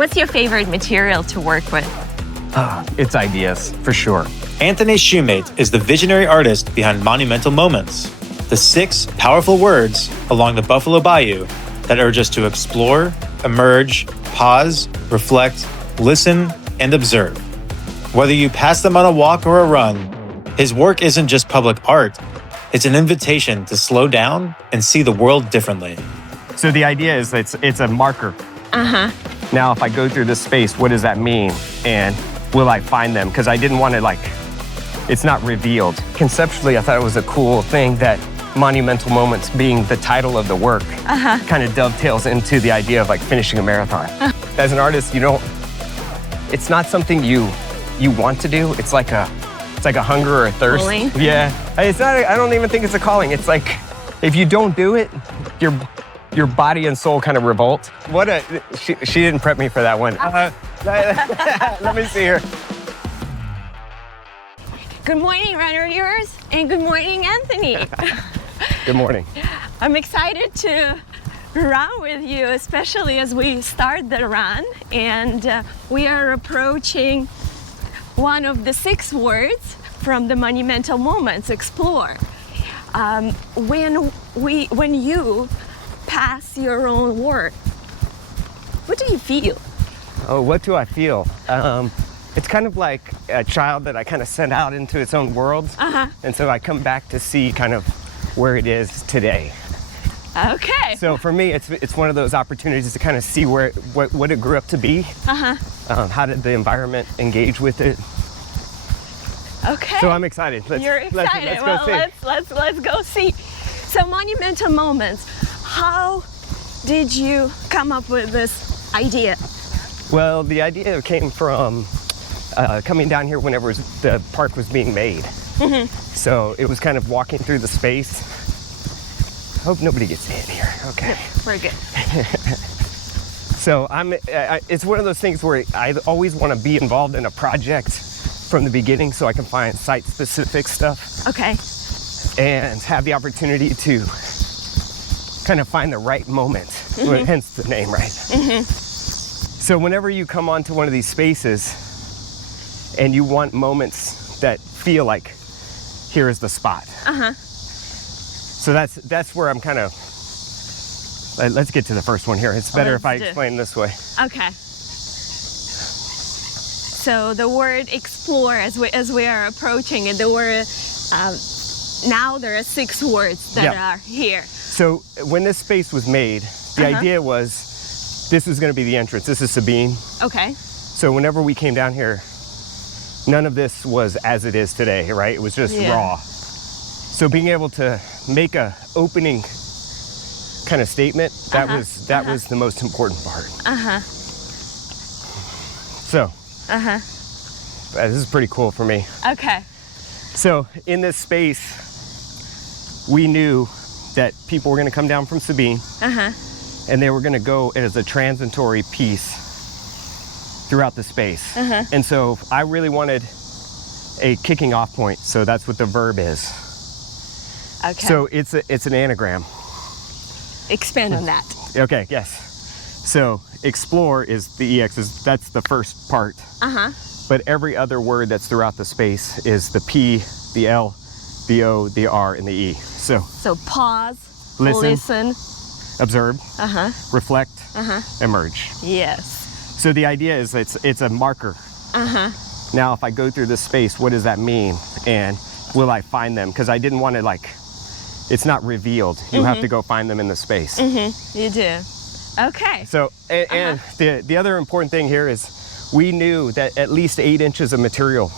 What's your favorite material to work with? It's ideas, for sure. Anthony Shumate is the visionary artist behind Monumental Moments, the 6 powerful words along the Buffalo Bayou that urge us to explore, emerge, pause, reflect, listen, and observe. Whether you pass them on a walk or a run, his work isn't just public art. It's an invitation to slow down and see the world differently. So the idea is it's a marker. Now, if I go through this space, what does that mean? And will I find them? Because I didn't want to, it's not revealed. Conceptually, I thought it was a cool thing that Monumental Moments being the title of the work kind of dovetails into the idea of finishing a marathon. As an artist, it's not something you want to do. It's like a hunger or a thirst. Calling? Yeah. It's not, I don't even think it's a calling. It's like, if you don't do it, your body and soul kind of revolt. She didn't prep me for that one. Let me see her. Good morning, runner viewers, and good morning, Anthony. Good morning. I'm excited to run with you, especially as we start the run, and we are approaching one of the 6 words from the Monumental Moments, explore. When you pass your own word, what do you feel? Oh, what do I feel? It's kind of like a child that I kind of sent out into its own world. And so I come back to see kind of where it is today. Okay. So for me, it's one of those opportunities to kind of see what it grew up to be. How did the environment engage with it? Okay. So I'm excited. You're excited. Let's go see. So Monumental Moments, how did you come up with this idea? Well, the idea came from coming down here whenever the park was being made. So it was kind of walking through the space. I hope nobody gets hit here. Okay. We're good. So it's one of those things where I always want to be involved in a project from the beginning so I can find site-specific stuff. Okay. And have the opportunity to kind of find the right moment, hence the name, right? So whenever you come onto one of these spaces and you want moments that feel like here is the spot. So that's where I'm kind of, let's get to the first one here. It's better if I explain this way. Okay. So the word explore, as we are approaching it, now there are 6 words that are here. So when this space was made, the idea was this was going to be the entrance. This is Sabine. Okay. So whenever we came down here, none of this was as it is today, right? It was just raw. So being able to make a opening kind of statement, that was the most important part. So this is pretty cool for me. Okay. So in this space, we knew that people were going to come down from Sabine, and they were going to go as a transitory piece throughout the space. And so I really wanted a kicking off point, so that's what the verb is. Okay. So it's an anagram. Expand on that. Okay, yes. So explore is the EX, that's the first part. But every other word that's throughout the space is the P, the L, the O, the R, and the E. So pause, listen, observe, reflect, emerge. Yes. So the idea is it's a marker. Now, if I go through this space, what does that mean? And will I find them? Because I didn't want to it's not revealed. You have to go find them in the space. You do. Okay. So, and the other important thing here is we knew that at least 8 inches of material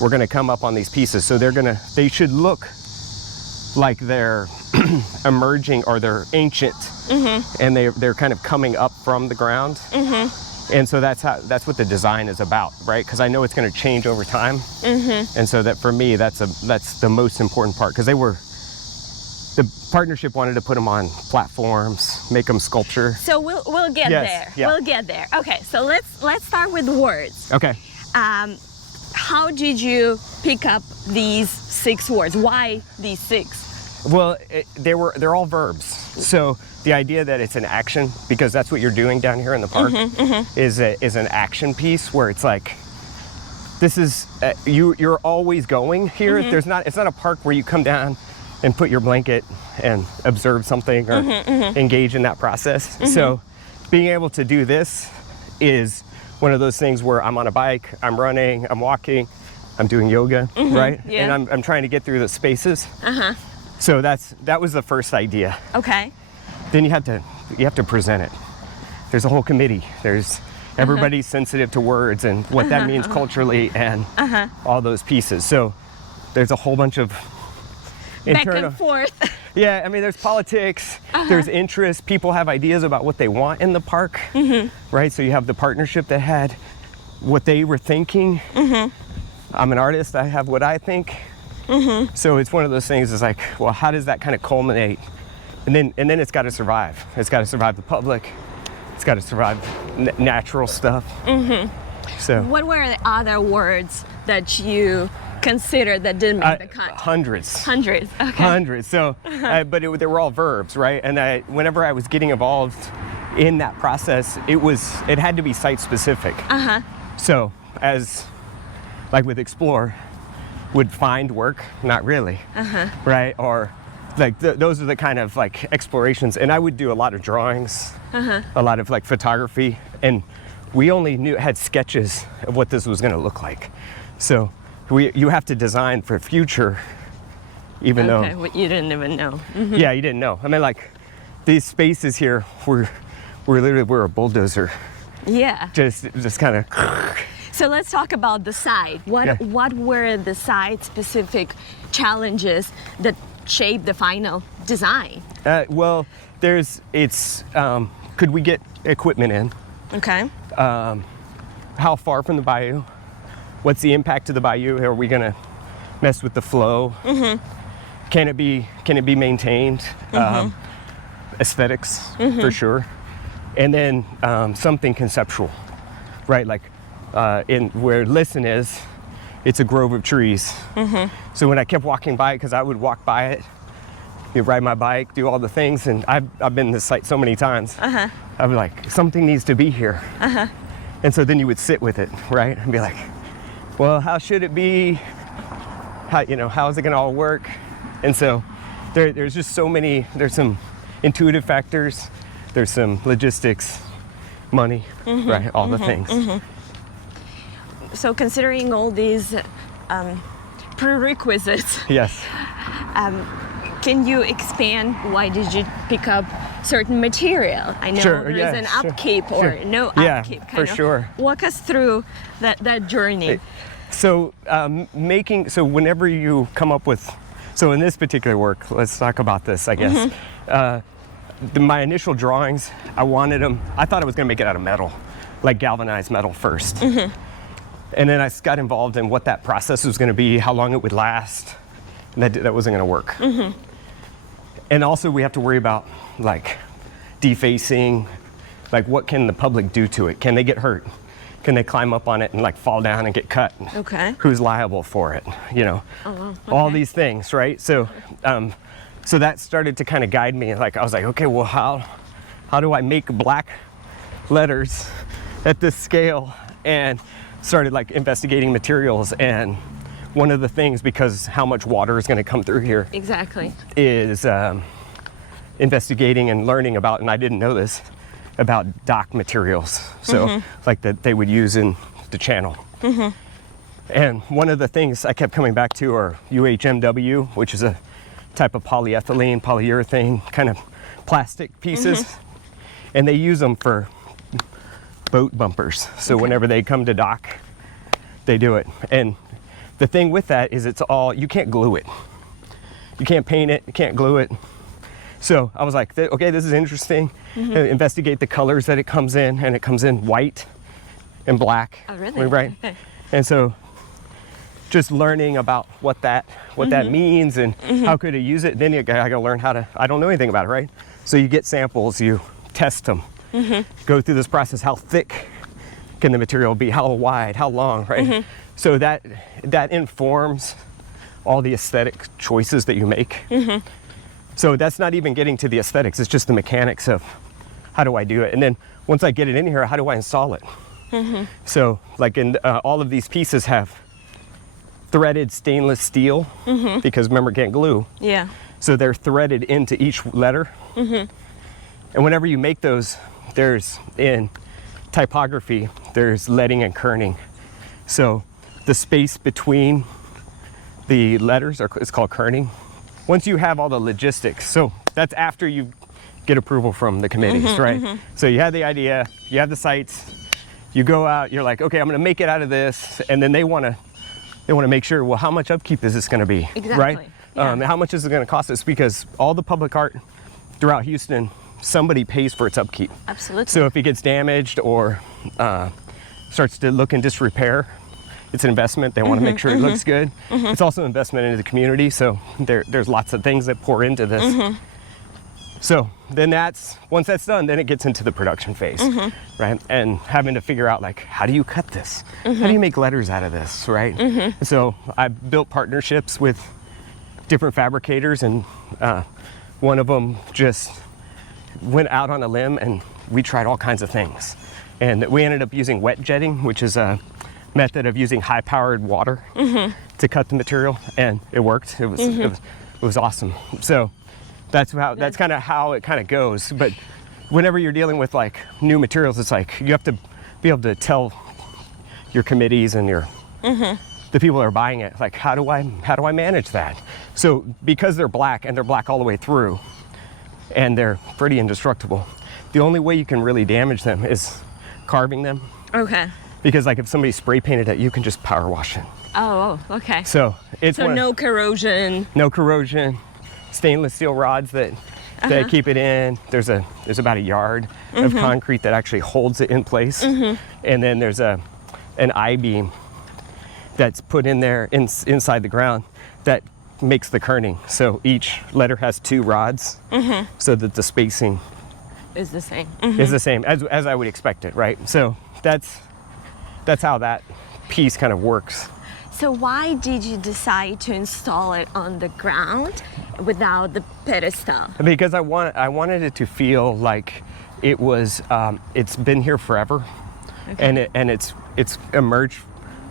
were going to come up on these pieces. So they should look like they're emerging or they're ancient, and they're kind of coming up from the ground. And so that's what the design is about, right? Because I know it's going to change over time. And so that for me, that's the most important part, because the partnership wanted to put them on platforms, make them sculpture. So we'll get there. Yeah. We'll get there. Okay, so let's start with words. Okay. How did you pick up these 6 words? Why these 6? Well, they're all verbs. So the idea that it's an action, because that's what you're doing down here in the park, is an action piece where it's like, this is you're always going here. It's not a park where you come down and put your blanket and observe something or engage in that process. So being able to do this is one of those things where I'm on a bike, I'm running, I'm walking, I'm doing yoga, right? Yeah. And I'm trying to get through the spaces. So that was the first idea. Okay. Then you have to present it. There's a whole committee. There's everybody's sensitive to words and what that means culturally and all those pieces. So there's a whole bunch of Back and forth. Yeah, I mean, there's politics, there's interest. People have ideas about what they want in the park, right? So you have the partnership that had what they were thinking. I'm an artist, I have what I think. So it's one of those things, it's like, well, how does that kind of culminate? And then it's got to survive. It's got to survive the public. It's got to survive natural stuff. So What were the other words that you considered that didn't make the cut? Hundreds. Hundreds. Okay. Hundreds. So, but they were all verbs, right? And whenever I was getting involved in that process, it had to be site specific. So as like with Explore, would find work? Not really, right? Or like those are the kind of like explorations. And I would do a lot of drawings, a lot of like photography, and we only had sketches of what this was going to look like. So you have to design for future, even though. Okay, what you didn't even know. Yeah, you didn't know. I mean, like these spaces here, we're a bulldozer. Yeah. Just kind of. So let's talk about the site. What were the site-specific challenges that shaped the final design? Well, could we get equipment in? Okay. How far from the bayou? What's the impact to the bayou? Are we gonna mess with the flow? Can it be maintained? Aesthetics, for sure. And then something conceptual, right? Like in where Listen is, it's a grove of trees. So when I kept walking by it, because I would walk by it, ride my bike, do all the things, and I've been to this site so many times. I'd be like, something needs to be here. And so then you would sit with it, right? And be like, well, how should it be? How is it gonna all work? And so there's just so many, there's some intuitive factors, there's some logistics, money, right? All the things. So considering all these prerequisites, Yes. can you expand why did you pick up certain material? I know Sure, there's yeah, an sure, upkeep or sure. no Yeah, upkeep. for sure. Walk us through that journey. So whenever you come up with, so in this particular work, let's talk about this, I guess. My initial drawings, I thought I was gonna make it out of metal, like galvanized metal first. And then I just got involved in what that process was gonna be, how long it would last, and that wasn't gonna work. And also we have to worry about like defacing, like what can the public do to it? Can they get hurt? Can they climb up on it and like fall down and get cut? Okay. Who's liable for it? Oh, wow. All Okay. these things, right? So, so that started to kind of guide me. Like I was like, okay, well, how do I make black letters at this scale? And started like investigating materials. And one of the things, because how much water is going to come through here, Exactly. is investigating and learning about, and I didn't know this, about dock materials. So like that they would use in the channel. And one of the things I kept coming back to are UHMW, which is a type of polyethylene, polyurethane kind of plastic pieces. And they use them for boat bumpers. So whenever they come to dock, they do it. And the thing with that is you can't glue it. You can't paint it, you can't glue it. So I was like, okay, this is interesting. Investigate the colors that it comes in, and it comes in white and black. Oh, really? Right. Okay. And so just learning about what that means and how could I use it. Then I gotta learn I don't know anything about it, right? So you get samples, you test them, go through this process. How thick can the material be? How wide? How long? Right? So that informs all the aesthetic choices that you make. So that's not even getting to the aesthetics. It's just the mechanics of how do I do it. And then once I get it in here, how do I install it? So like all of these pieces have threaded stainless steel because remember, can't glue. Yeah. So they're threaded into each letter. And whenever you make those, there's in typography, there's leading and kerning. So the space between the letters is called kerning. Once you have all the logistics, so that's after you get approval from the committees, right? So you have the idea, you have the sites, you go out, you're like, okay, I'm gonna make it out of this, and then they wanna make sure, well, how much upkeep is this gonna be, right? Yeah. How much is it gonna cost us? Because all the public art throughout Houston, somebody pays for its upkeep. Absolutely. So if it gets damaged or starts to look in disrepair, it's an investment. They want to make sure it looks good. It's also an investment into the community. So there's lots of things that pour into this. So then once that's done, then it gets into the production phase, right? And having to figure out like, how do you cut this? How do you make letters out of this, right? So I built partnerships with different fabricators, and one of them just went out on a limb and we tried all kinds of things. And we ended up using wet jetting, which is a method of using high-powered water to cut the material, and it worked. It was awesome. So that's kind of how it kind of goes. But whenever you're dealing with like new materials, it's like you have to be able to tell your committees and the people that are buying it, like how do I manage that? So because they're black and they're black all the way through, and they're pretty indestructible, the only way you can really damage them is carving them. Okay. Because like if somebody spray painted it, you can just power wash it. Oh, okay. So it's no corrosion. No corrosion. Stainless steel rods that keep it in. There's about a yard of concrete that actually holds it in place. And then there's an I-beam that's put in there inside the ground that makes the kerning. So each letter has 2 rods so that the spacing is the same. Is the same as I would expect it, right? So that's how that piece kind of works. So why did you decide to install it on the ground without the pedestal? Because I wanted it to feel like it was it's been here forever, and it's emerged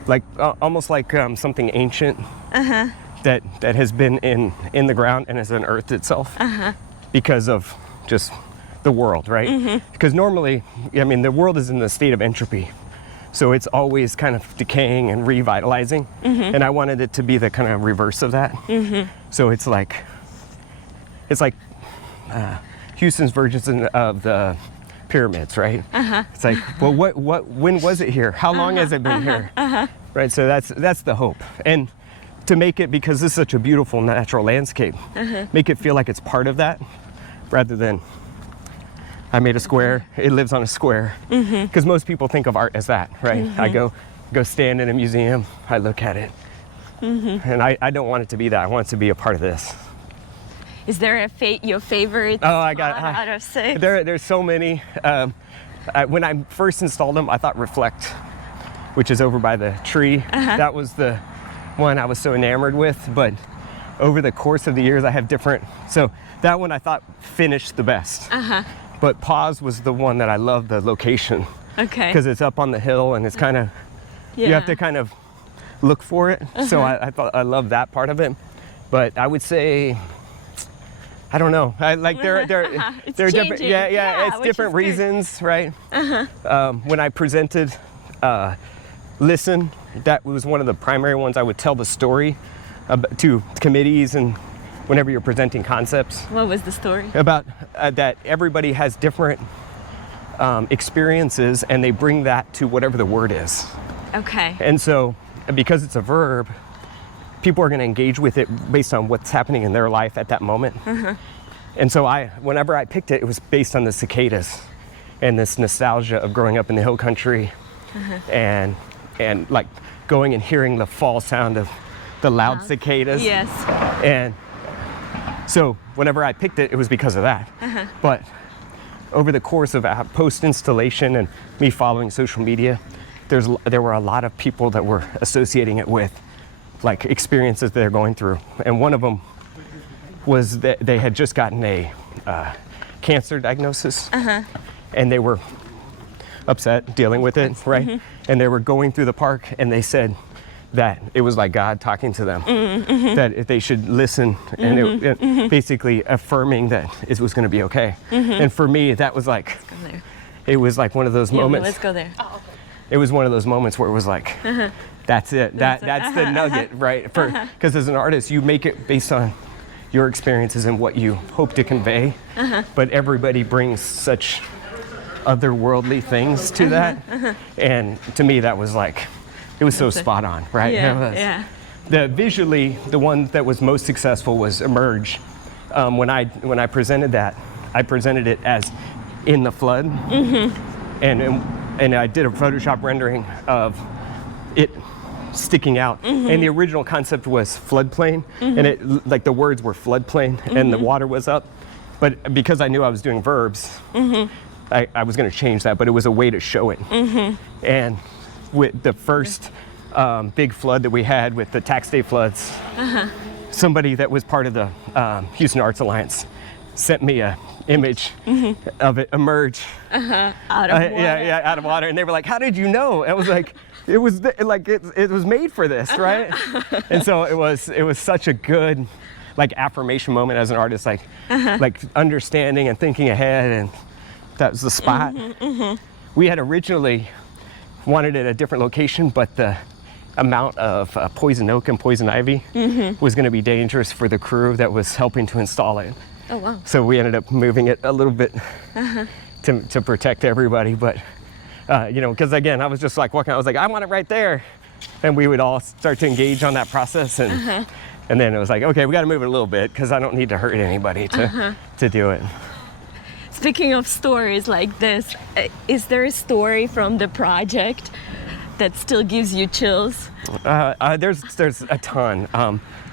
like almost like something ancient that has been in the ground and has unearthed itself because of just the world, right? Because normally, I mean, the world is in the state of entropy. So it's always kind of decaying and revitalizing. And I wanted it to be the kind of reverse of that. So it's like Houston's version of the pyramids, right? It's like, well, when was it here? How long has it been here? Right, so that's the hope. And to make it, because this is such a beautiful natural landscape, make it feel like it's part of that, rather than I made a square, it lives on a square. Because most people think of art as that, right? I go stand in a museum, I look at it. And I don't want it to be that. I want it to be a part of this. Is there your favorite out of 6? There's so many. When I first installed them, I thought Reflect, which is over by the tree. That was the one I was so enamored with. But over the course of the years, I have different. So that one I thought finished the best. But Pause was the one that I loved, the location. Okay. Because it's up on the hill and it's kind of, you have to kind of look for it. So I thought I loved that part of it. But I would say, I don't know. They're different. Yeah, it's different reasons, right? When I presented Listen, that was one of the primary ones I would tell the story to committees and whenever you're presenting concepts. What was the story? About that everybody has different experiences and they bring that to whatever the word is. Okay. And so because it's a verb, people are going to engage with it based on what's happening in their life at that moment. And so whenever I picked it, it was based on the cicadas and this nostalgia of growing up in the hill country and like going and hearing the fall sound of the loud cicadas. Yes. And so whenever I picked it, it was because of that. But over the course of post-installation and me following social media, there were a lot of people that were associating it with like experiences they're going through. And one of them was that they had just gotten a cancer diagnosis, and they were upset dealing with it, right? And they were going through the park, and they said that it was like God talking to them, that they should listen, and it, basically affirming that it was going to be okay. And for me, that was like, it was like one of those moments. Let's go there. Oh, okay. It was one of those moments where it was like, that's it. That's the nugget, right? Because as an artist, you make it based on your experiences and what you hope to convey, but everybody brings such otherworldly things to that, and to me, that was like, it was so spot on, right? Yeah. Visually, the one that was most successful was Emerge. When I presented that, I presented it as in the flood, and I did a Photoshop rendering of it sticking out. And the original concept was floodplain, and it like the words were floodplain, and the water was up. But because I knew I was doing verbs, I was going to change that, but it was a way to show it. And with the first big flood that we had with the tax day floods, somebody that was part of the Houston Arts Alliance sent me a image of it emerge Out of water. out of water, and they were like, "How did you know?" I was like, "It was it was made for this, right?" And so it was such a good like affirmation moment as an artist, like understanding and thinking ahead, and that was the spot. We had originally wanted it at a different location, but the amount of poison oak and poison ivy was going to be dangerous for the crew that was helping to install it. Oh, wow. So we ended up moving it a little bit to protect everybody. But, you know, because again, I was just like walking, I was like, I want it right there. And we would all start to engage on that process. And then it was like, okay, we got to move it a little bit because I don't need to hurt anybody to do it. Speaking of stories like this, is there a story from the project that still gives you chills? There's a ton.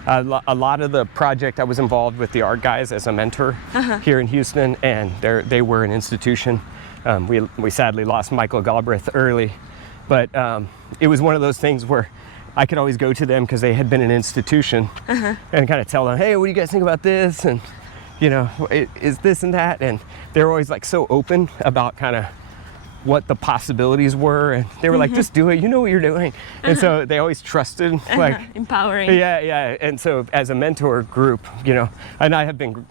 A lot of the project, I was involved with the art guys as a mentor here in Houston, and they were an institution. We sadly lost Michael Galbraith early, but it was one of those things where I could always go to them because they had been an institution and kind of tell them, hey, what do you guys think about this? And, you know, is this and that? And they were always like so open about kind of what the possibilities were, and they were like, just do it, you know what you're doing. And so they always trusted, like empowering. Yeah. And so as a mentor group, you know, and I have been,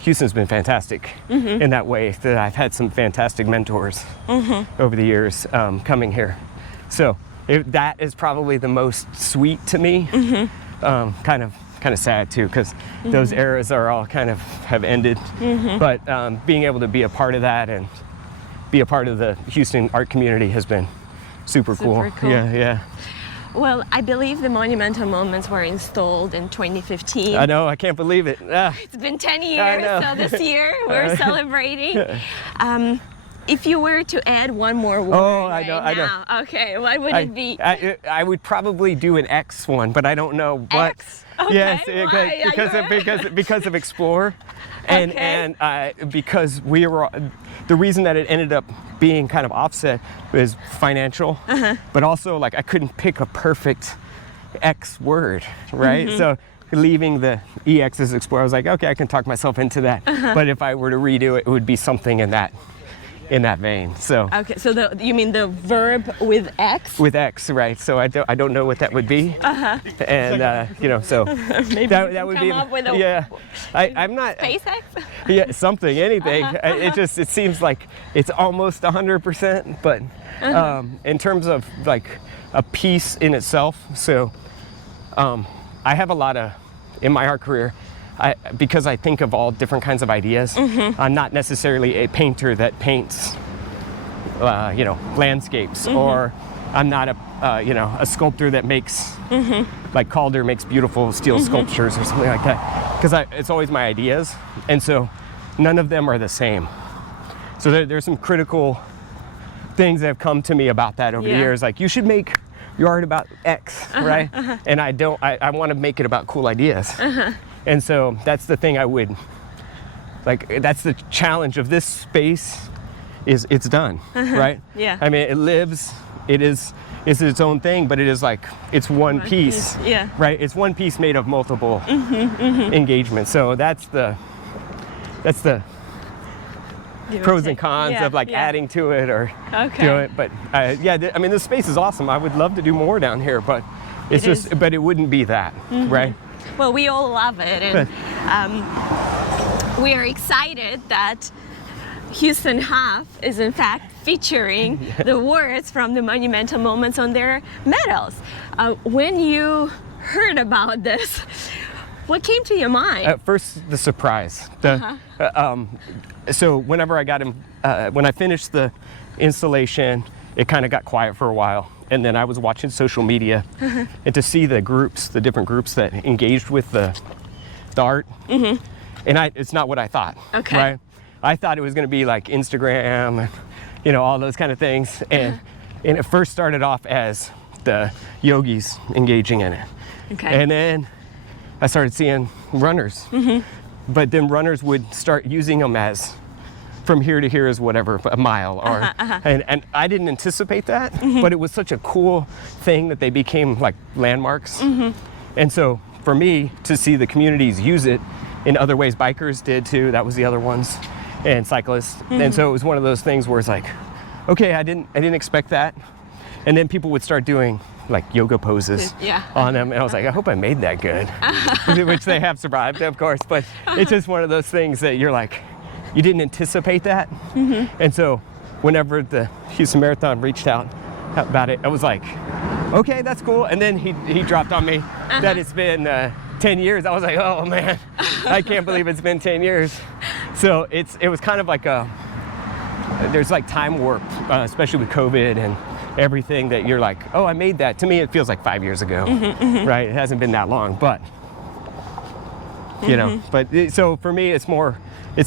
Houston's been fantastic in that way, that I've had some fantastic mentors over the years coming here. So that is probably the most sweet to me. Kind of sad too, because those eras are all kind of have ended. But being able to be a part of that and be a part of the Houston art community has been super cool. Yeah. Well, I believe the Monumental Moments were installed in 2015. I know, I can't believe it. It's been 10 years, so this year we're celebrating. If you were to add one more word I know. Okay, what would it be? I would probably do an X one, but I don't know what. X? Okay, Yes, because of explore, and because we were. The reason that it ended up being kind of offset is financial, but also like I couldn't pick a perfect X word, right? So leaving the EX as explore, I was like, okay, I can talk myself into that. But if I were to redo it, it would be something in that vein. So okay, so you mean the verb with X? With X, right? So I don't know what that would be, and you know, so maybe that would come be up with a I'm not SpaceX. Yeah, something, anything. It seems like it's almost 100%, but in terms of like a piece in itself. So I have a lot of in my art career. Because I think of all different kinds of ideas, I'm not necessarily a painter that paints, you know, landscapes, or I'm not a sculptor that makes, like Calder makes beautiful steel sculptures or something like that. Because it's always my ideas, and so none of them are the same. So there's some critical things that have come to me about that over the years. Like, you should make your art about X, right? And I don't. I want to make it about cool ideas. And so that's the thing I would, like, that's the challenge of this space, is it's done, right? Yeah. I mean, it lives it's its own thing, but it is like it's one piece. Yeah. Right. It's one piece made of multiple engagements. So that's the Give or pros and take. cons Yeah, of like yeah. adding to it or Okay. do it. But I mean, the space is awesome. I would love to do more down here, but it's It just, is. but it wouldn't be that, right? Well, we all love it, and we are excited that Houston Half is in fact featuring the words from the Monumental Moments on their medals. When you heard about this, what came to your mind? At first, the surprise. So whenever I got him, when I finished the installation, it kind of got quiet for a while. And then I was watching social media, and to see the groups, the different groups that engaged with the art, and it's not what I thought. Okay. Right? I thought it was going to be like Instagram, and, you know, all those kind of things. And it first started off as the yogis engaging in it. Okay. And then I started seeing runners. But then runners would start using them as from here to here is whatever, a mile. Or, and I didn't anticipate that, but it was such a cool thing that they became like landmarks. And so for me to see the communities use it in other ways, bikers did too, that was the other ones, and cyclists. And so it was one of those things where it's like, okay, I didn't expect that. And then people would start doing like yoga poses on them, and I was like, I hope I made that good, which they have survived, of course, but it's just one of those things that you're like, you didn't anticipate that. And so whenever the Houston Marathon reached out about it, I was like, okay, that's cool. And then he dropped on me that it's been 10 years. I was like, oh man, I can't believe it's been 10 years. So it was kind of like there's like time warp, especially with COVID and everything, that you're like, oh, I made that. To me, it feels like 5 years ago, right? It hasn't been that long, but you know, so for me, it's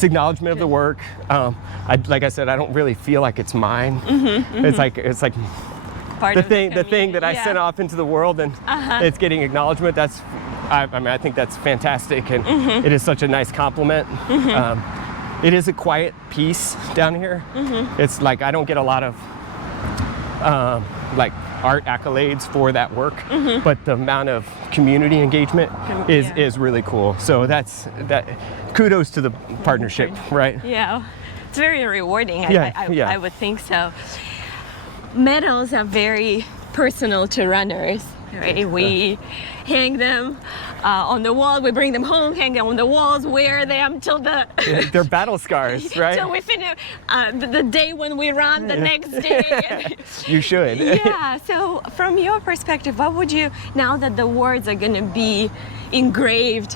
acknowledgement of the work. Like I said, I don't really feel like it's mine. It's like Part the of thing that I sent off into the world, and it's getting acknowledgement. I mean, I think that's fantastic, and it is such a nice compliment. It is a quiet piece down here. It's like I don't get a lot of like art accolades for that work, but the amount of community engagement is really cool. So that. Kudos to the partnership, right? Yeah, it's very rewarding. Yeah, I would think so. Medals are very personal to runners, right? We hang them on the wall, we bring them home, hang them on the walls, wear them till they're battle scars, right? Till we finish the day when we run the next day. You should. Yeah, so from your perspective, what would you, now that the words are going to be engraved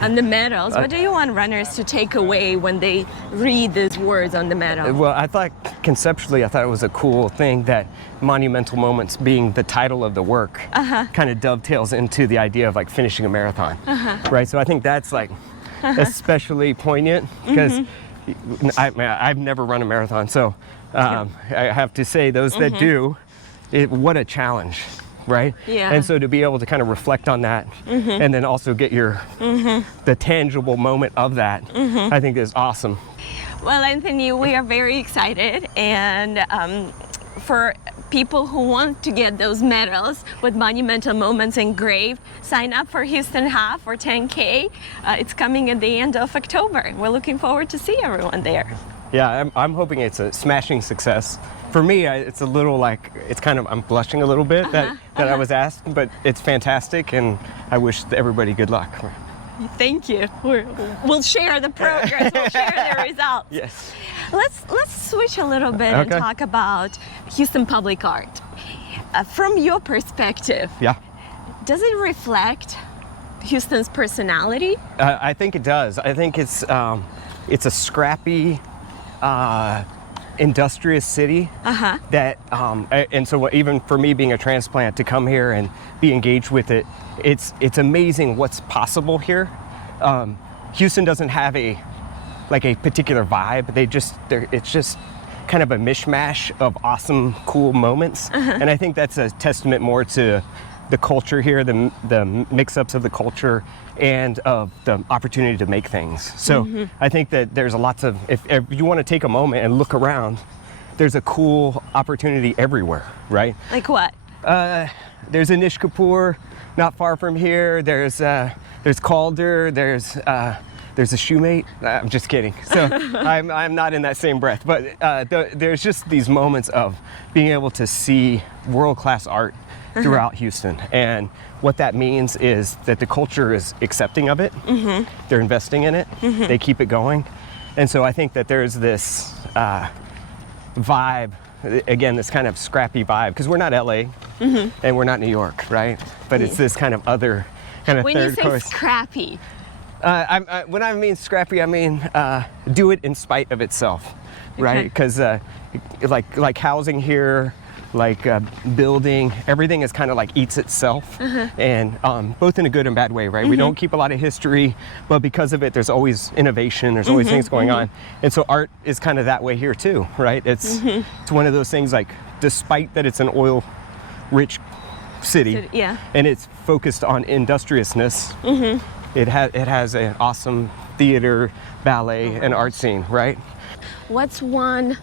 on the medals, what do you want runners to take away when they read these words on the medal? Well, I thought conceptually, it was a cool thing that Monumental Moments being the title of the work kind of dovetails into the idea of like finishing a marathon, right? So I think that's like especially poignant because I've never run a marathon, so I have to say those that do, what a challenge. Right? Yeah. And so to be able to kind of reflect on that and then also get your the tangible moment of that, I think is awesome. Well, Anthony, we are very excited, and for people who want to get those medals with Monumental Moments engraved, sign up for Houston Half or 10K. It's coming at the end of October. We're looking forward to see everyone there. Yeah, I'm hoping it's a smashing success. For me, it's a little like, it's kind of, I'm blushing a little bit that I was asked, but it's fantastic, and I wish everybody good luck. Thank you. We'll share the progress, we'll share the results. Yes. Let's switch a little bit and talk about Houston public art. From your perspective, does it reflect Houston's personality? I think it does. I think it's a scrappy, industrious city that and so even for me being a transplant to come here and be engaged with it, it's amazing what's possible here. Houston doesn't have a particular vibe. It's just kind of a mishmash of awesome, cool moments, and I think that's a testament more to the culture here, the mix-ups of the culture, and of the opportunity to make things. So I think that there's lots of, if you want to take a moment and look around, there's a cool opportunity everywhere, right? Like what? There's a Nish Kapoor not far from here. There's Calder. There's a Shumate. I'm just kidding. So I'm not in that same breath. But there's just these moments of being able to see world-class art throughout Houston. And what that means is that the culture is accepting of it. They're investing in it. They keep it going. And so I think that there's this vibe, again, this kind of scrappy vibe, because we're not LA and we're not New York, right? But it's this kind of other kind of When third you say coast. scrappy, When I mean scrappy, I mean do it in spite of itself, right? Because like housing here, like building, everything is kind of like eats itself, and both in a good and bad way, right? We don't keep a lot of history, but because of it, there's always innovation, there's always things going on. And so art is kind of that way here too, right? It's one of those things like, despite that it's an oil-rich city, and it's focused on industriousness, it has an awesome theater, ballet, and art scene, right? what's one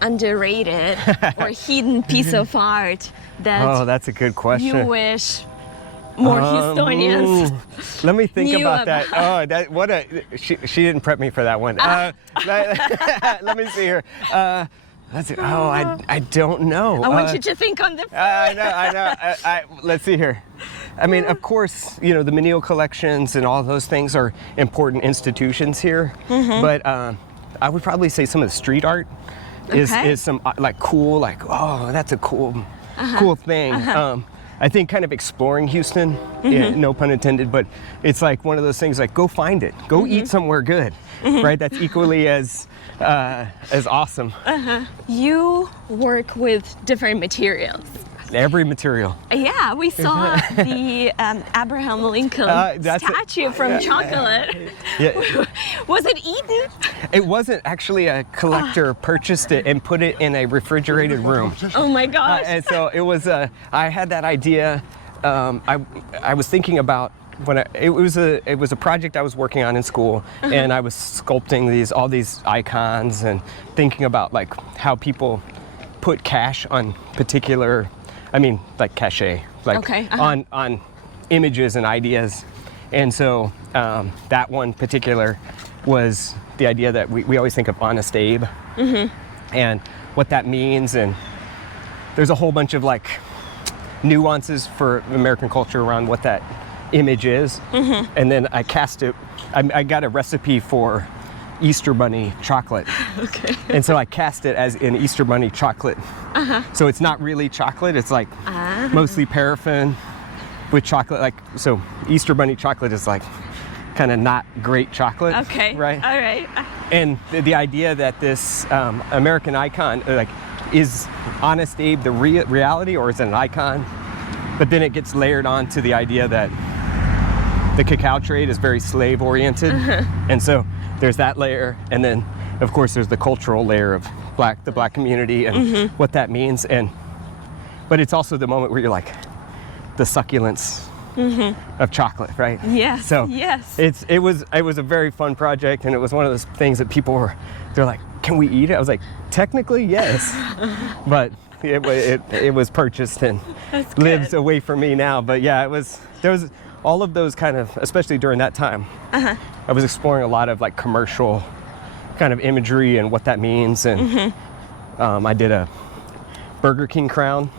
underrated or hidden piece of art that Oh, that's a good question. you wish more Houstonians Let me think knew about that. Oh, that what a she didn't prep me for that one. Let me see here. I don't know. I want you to think on the I know. Let's see here. I mean, of course, you know, the Menil collections and all those things are important institutions here. But I would probably say some of the street art is some like cool, like, oh, that's a cool thing. I think kind of exploring Houston, yeah, no pun intended, but it's like one of those things like, go find it, go eat somewhere good, right? That's equally as awesome. You work with different materials. Every material. Yeah, we saw the Abraham Lincoln statue from chocolate. Yeah. Was it eaten? It wasn't actually. A collector purchased it and put it in a refrigerated room. Oh my gosh. And so it was. I had that idea. I was thinking about when it was a project I was working on in school, and I was sculpting all these icons and thinking about like how people put cash on particular. I mean, like cachet, like on images and ideas. And so that one particular was the idea that we always think of Honest Abe and what that means. And there's a whole bunch of like nuances for American culture around what that image is. And then I cast it, I got a recipe for Easter Bunny chocolate. And so I cast it as an Easter Bunny chocolate. So it's not really chocolate, it's like mostly paraffin with chocolate. Like, so Easter Bunny chocolate is like kind of not great chocolate. Right? All right. And the idea that this American icon, like, is Honest Abe the reality, or is it an icon? But then it gets layered on to the idea that the cacao trade is very slave oriented. And so there's that layer, and then of course there's the cultural layer of the black community and what that means. But it's also the moment where you're like, the succulence of chocolate, right? Yes. So yes. it was a very fun project, and it was one of those things that they're like, can we eat it? I was like, technically yes, but it was purchased and lives away from me now. But yeah, there was all of those kind of, especially during that time, I was exploring a lot of like commercial kind of imagery and what that means. And I did a Burger King crown.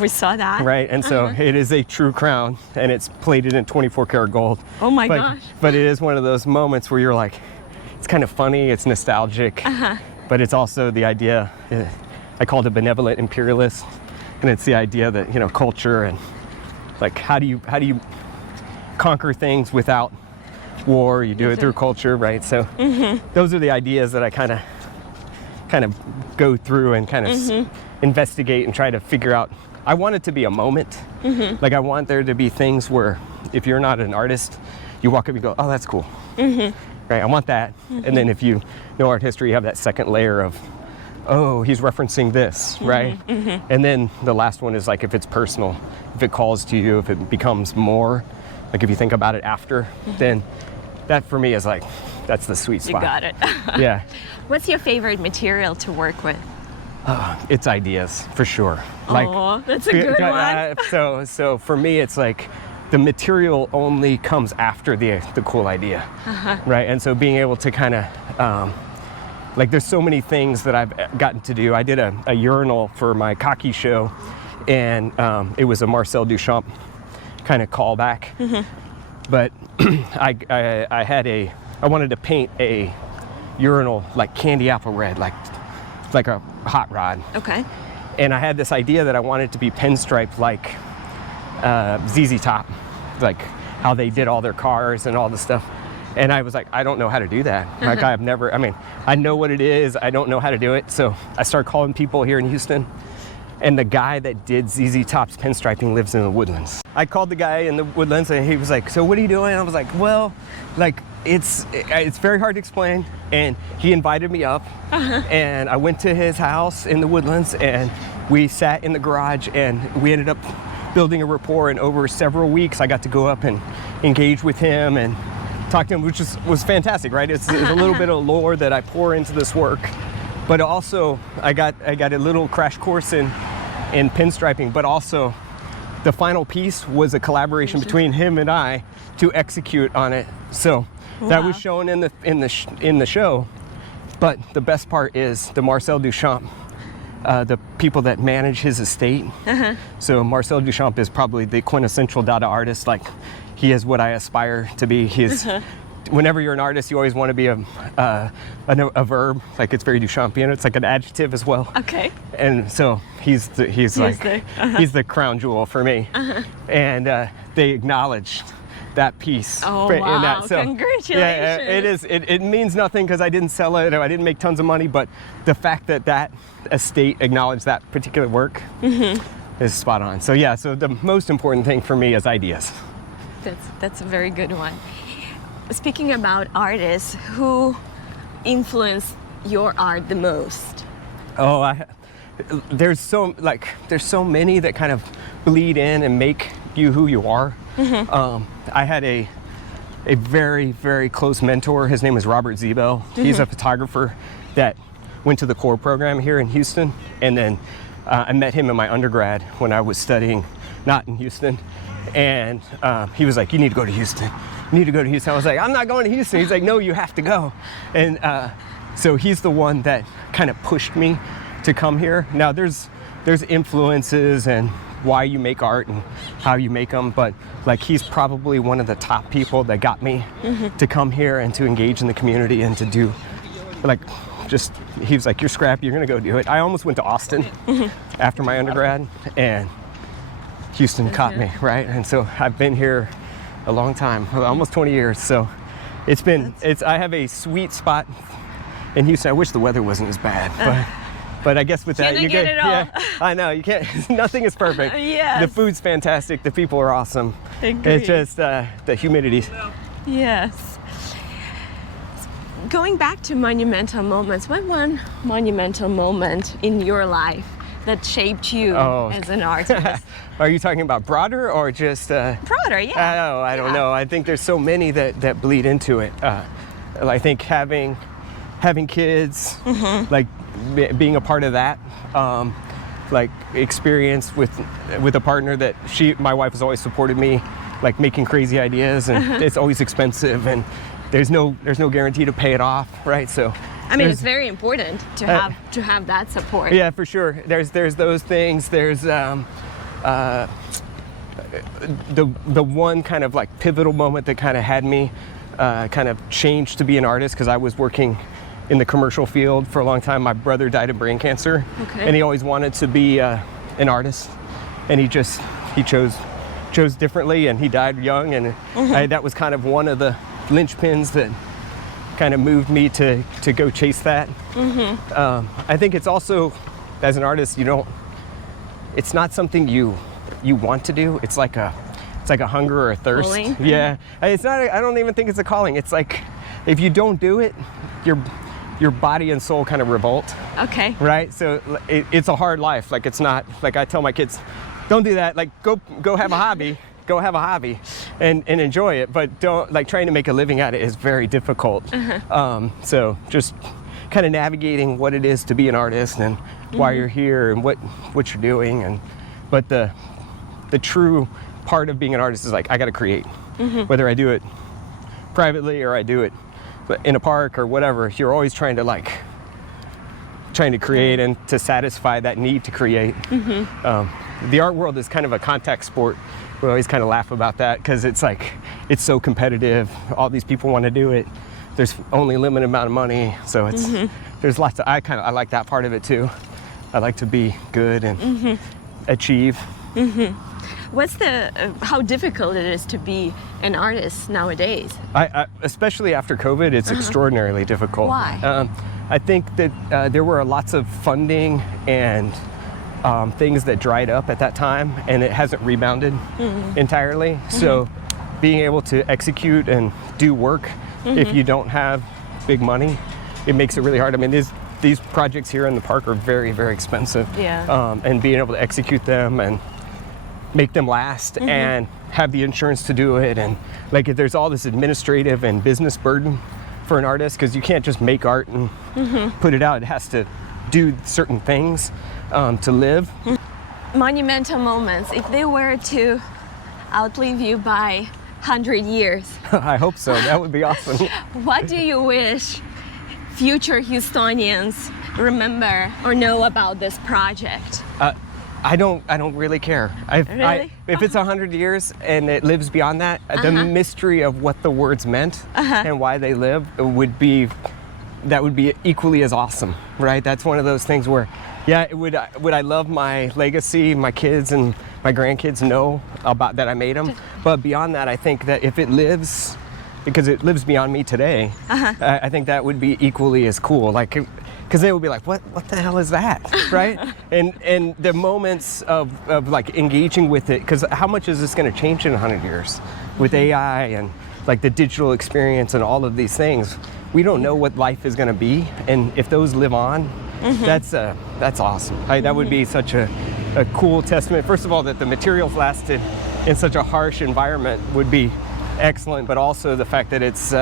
We saw that. Right, and so it is a true crown, and it's plated in 24 karat gold. Oh my gosh. But it is one of those moments where you're like, it's kind of funny, it's nostalgic, but it's also the idea, I called it benevolent imperialist, and it's the idea that, you know, culture and like how do you conquer things without war? You do it through culture, right? So those are the ideas that I kind of go through and kind of investigate and try to figure out. I want it to be a moment. Like, I want there to be things where if you're not an artist, you walk up and go, oh, that's cool. Right, I want that. And then if you know art history, you have that second layer of, oh, he's referencing this, right? And then the last one is like, if it's personal, if it calls to you, if it becomes more, like if you think about it after, then that for me is like, that's the sweet spot. You got it. Yeah. What's your favorite material to work with? It's ideas, for sure. Oh, that's a good one. So for me, it's like the material only comes after the cool idea, right? And so being able to kind of, like there's so many things that I've gotten to do. I did a urinal for my cocky show, and it was a Marcel Duchamp kind of callback. But I wanted to paint a urinal like candy apple red, like a hot rod. Okay. And I had this idea that I wanted it to be pinstriped like ZZ Top, like how they did all their cars and all the stuff. And I was like, I don't know how to do that. Like I know what it is, I don't know how to do it. So I started calling people here in Houston. And the guy that did ZZ Top's pinstriping lives in the Woodlands. I called the guy in the Woodlands and he was like, so what are you doing? I was like, well, like it's very hard to explain. And he invited me up and I went to his house in the Woodlands and we sat in the garage and we ended up building a rapport. And over several weeks, I got to go up and engage with him and talk to him, which was fantastic, right? It's a little bit of lore that I pour into this work. But also, I got a little crash course in pinstriping, but also the final piece was a collaboration between him and I to execute on it. So that was shown in the show. But the best part is the Marcel Duchamp, the people that manage his estate. So Marcel Duchamp is probably the quintessential Dada artist. Like he is what I aspire to be. He is. Whenever you're an artist, you always want to be a verb. Like it's very Duchampian. It's like an adjective as well. Okay. And so he's the crown jewel for me. And they acknowledged that piece. Oh wow! In that. So, congratulations. Yeah, it is. It means nothing because I didn't sell it. I didn't make tons of money. But the fact that estate acknowledged that particular work is spot on. So yeah. So the most important thing for me is ideas. That's a very good one. Speaking about artists, who influenced your art the most? Oh, there's so many that kind of bleed in and make you who you are. I had a very, very close mentor. His name is Robert Zebel. He's a photographer that went to the core program here in Houston, and then I met him in my undergrad when I was studying not in Houston, and he was like, you need to go to Houston. You need to go to Houston. I was like, I'm not going to Houston. He's like, no, you have to go. And so he's the one that kind of pushed me to come here. Now there's influences and why you make art and how you make them, but like he's probably one of the top people that got me to come here and to engage in the community and to do he was like, you're scrappy, you're gonna go do it. I almost went to Austin after my undergrad, and Houston caught me, right? And so I've been here a long time, almost 20 years. So I have a sweet spot in Houston. I wish the weather wasn't as bad, but I guess with that you get it all. Yeah, I know you can't. Nothing is perfect. Yes. The food's fantastic. The people are awesome. It's just the humidity. Yes. Going back to monumental moments, what one monumental moment in your life that shaped you as an artist? Are you talking about broader or just broader? Yeah. I don't know. I think there's so many that bleed into it. I think having kids, like being a part of that, like experience with a partner that my wife has always supported me, like making crazy ideas, and it's always expensive, and there's no guarantee to pay it off, right? So I mean, it's very important to have that support. Yeah, for sure. There's those things. There's the one kind of like pivotal moment that kind of had me kind of change to be an artist, because I was working in the commercial field for a long time. My brother died of brain cancer, and he always wanted to be an artist, and he chose differently, and he died young, and that was kind of one of the linchpins that kind of moved me to go chase that. I think it's also, as an artist, it's not something you want to do. It's like a hunger or a thirst. Calling. Yeah, it's not. I don't even think it's a calling. It's like if you don't do it, your body and soul kind of revolt. Okay. Right. So it's a hard life. Like it's not like I tell my kids, don't do that. Like go have a hobby. Go have a hobby and enjoy it, but don't trying to make a living at it is very difficult. So just kind of navigating what it is to be an artist and why you're here and what you're doing. But the true part of being an artist is like, I got to create. Whether I do it privately or I do it in a park or whatever, you're always trying to create and to satisfy that need to create. The art world is kind of a contact sport. We always kind of laugh about that because it's like, it's so competitive. All these people want to do it. There's only a limited amount of money. So it's, there's lots of, I like that part of it too. I like to be good and achieve. What's how difficult it is to be an artist nowadays? I especially after COVID, it's extraordinarily difficult. Why? I think that there were lots of funding and things that dried up at that time, and it hasn't rebounded entirely. So being able to execute and do work, if you don't have big money, it makes it really hard. I mean, these projects here in the park are very, very expensive. Yeah. And being able to execute them and make them last and have the insurance to do it, and like there's all this administrative and business burden for an artist because you can't just make art and put it out. It has to do certain things to live. Monumental Moments, if they were to outlive you by 100 years, I hope so. That would be awesome. what do you wish future Houstonians remember or know about this project? I don't really care. Really? If it's 100 years and it lives beyond that, the mystery of what the words meant and why they live would be equally as awesome, right? That's one of those things where, yeah, would I love my legacy, my kids and my grandkids know about that I made them. But beyond that, I think that if it lives, because it lives beyond me today, I think that would be equally as cool. Like, because they would be like, what the hell is that, right? and the moments of like engaging with it, because how much is this going to change in 100 years with AI and like the digital experience and all of these things? We don't know what life is going to be, and if those live on, that's awesome. That would be such a cool testament. First of all, that the materials lasted in such a harsh environment would be excellent, but also the fact that it's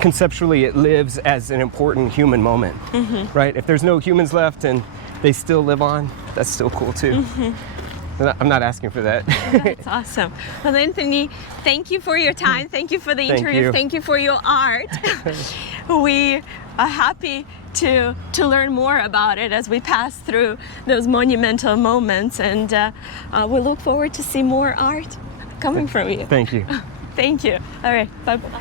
conceptually it lives as an important human moment, right? If there's no humans left and they still live on, that's still cool too. I'm not asking for that. That's awesome. Well, Anthony, thank you for your time. Thank you for the interview. Thank you for your art. We are happy to learn more about it as we pass through those monumental moments, and we look forward to see more art coming from you. Thank you. Thank you. All right. Bye-bye.